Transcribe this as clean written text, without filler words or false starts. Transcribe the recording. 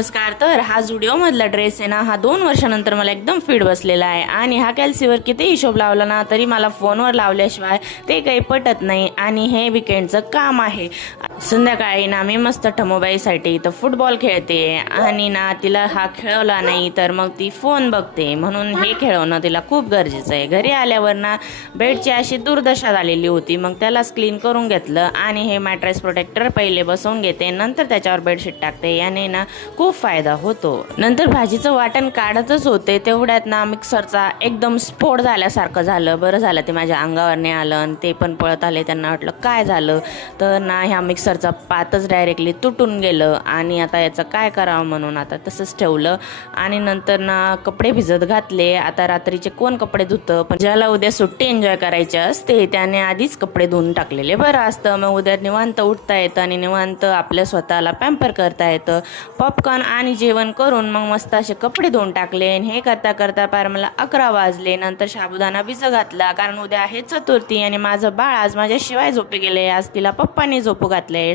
नमस्कार. तर हा झुडिओमधला ड्रेस आहे ना, हा 2 वर्षानंतर मला एकदम फिट बसलेला आहे आणि हा कॅल्सीवर किती हिशोब लावला ना तरी मला फोनवर लावल्याशिवाय ते काही पटत नाही. आणि हे विकेंडचं काम आहे. संध्याकाळी ना मी मस्त ठमोबाईसाठी तर फुटबॉल खेळते आणि ना तिला हा खेळवला नाही तर मग ती फोन बघते, म्हणून हे खेळवणं तिला खूप गरजेचं आहे. घरी आल्यावर ना बेडची अशी दुर्दशा झालेली होती, मग त्यालाच क्लीन करून घेतलं आणि हे मॅट्रेस प्रोटेक्टर पहिले बसवून घेते, नंतर त्याच्यावर बेडशीट टाकते. याने ना खूप फायदा होतो. नंतर भाजीचं वाटण काढतच होते तेवढ्यात ना मिक्सरचा एकदम स्फोट झाल्यासारखं झालं. बरं झालं ते माझ्या अंगावर नाही आलं आणि ते पण पळत आले. त्यांना वाटलं काय झालं, तर ना ह्या मिक्सरचा पातच डायरेक्टली तुटून गेलं आणि आता याचं काय करावं म्हणून आता तसंच ठेवलं. आणि नंतर ना कपडे भिजत घातले. आता रात्रीचे कोण कपडे धुतं, पण ज्याला उद्या सुट्टी एन्जॉय करायची असते त्याने आधीच कपडे धुवून टाकलेले बरं असतं. मग उद्या निवांत उठता येतं आणि निवांत आपल्या स्वतःला पॅम्पर करता येतं. पॉपकॉर्न आणि जेवण करून मग मस्त असे कपडे धुवून टाकले. हे करता करता पार मला 11 वाजले. नंतर साबुदाणा भिजत घातला, कारण उद्या आहे चतुर्थी आणि माझं बाळ आज माझ्याशिवाय झोपी गेले. आज तिला पप्पांनी झोपू घातले.